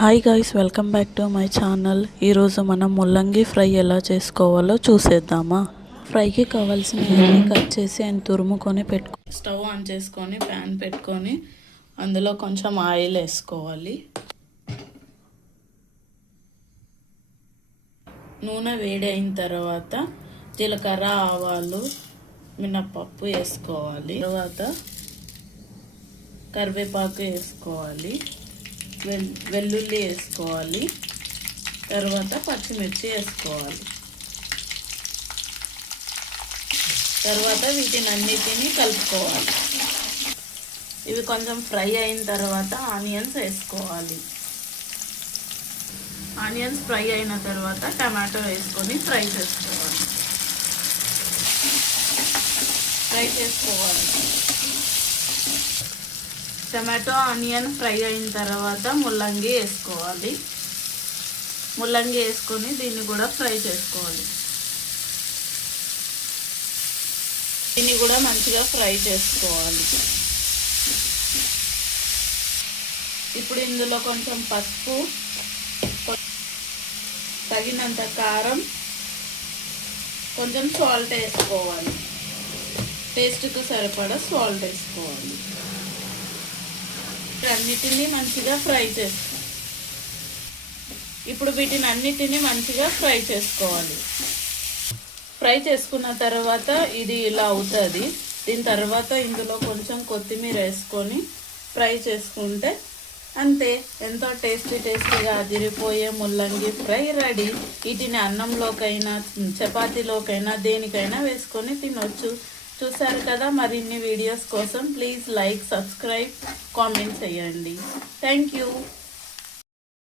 Hi guys, welcome back to my channel. ఈరోజు మనం ముల్లంగి ఫ్రై ఎలా చేసుకోవాలో చూసేద్దామా. ఫ్రైకి కావాల్సినవన్నీ కట్ చేసి అండ్ తురుముకొని స్టవ్ ఆన్ చేసుకొని ప్యాన్ పెట్టుకొని అందులో కొంచెం ఆయిల్ వేసుకోవాలి. నూనె వేడి అయిన తర్వాత జీలకర్ర, ఆవాలు, మినప్పప్పు వేసుకోవాలి. తర్వాత కరివేపాకు వేసుకోవాలి, వెల్లుల్లి వేసుకోవాలి, తర్వాత పచ్చిమిర్చి వేసుకోవాలి. తర్వాత వీటిని అన్నిటినీ కలుపుకోవాలి. ఇవి కొంచెం ఫ్రై అయిన తర్వాత ఆనియన్స్ వేసుకోవాలి. ఆనియన్స్ ఫ్రై అయిన తర్వాత టమాటో వేసుకొని ఫ్రై చేసుకోవాలి. టమాటో ఆనియన్ ఫ్రై అయిన తర్వాత ముల్లంగి వేసుకోవాలి. ముల్లంగి వేసుకొని దీన్ని కూడా ఫ్రై చేసుకోవాలి. దీన్ని కూడా మంచిగా ఫ్రై చేసుకోవాలి. ఇప్పుడు ఇందులో కొంచెం పసుపు, తగినంత కారం, కొంచెం సాల్ట్ వేసుకోవాలి. టేస్ట్కు సరిపడా సాల్ట్ వేసుకోవాలి. అన్నిటినీ మంచిగా ఫ్రై చేసుకోవాలి. ఇప్పుడు వీటిని అన్నిటినీ మంచిగా ఫ్రై చేసుకోవాలి. ఫ్రై చేసుకున్న తర్వాత ఇది ఇలా అవుతుంది. దీని తర్వాత ఇందులో కొంచెం కొత్తిమీర వేసుకొని ఫ్రై చేసుకుంటే అంతే, ఎంతో టేస్టీగా అదిరిపోయే ముల్లంగి ఫ్రై రెడీ. వీటిని అన్నంలోకైనా చపాతీలోకైనా దేనికైనా వేసుకొని తినొచ్చు. చూసారు కదా. మరిన్ని వీడియోస్ కోసం ప్లీజ్ లైక్, సబ్స్క్రైబ్, కామెంట్ చేయండి. Thank you.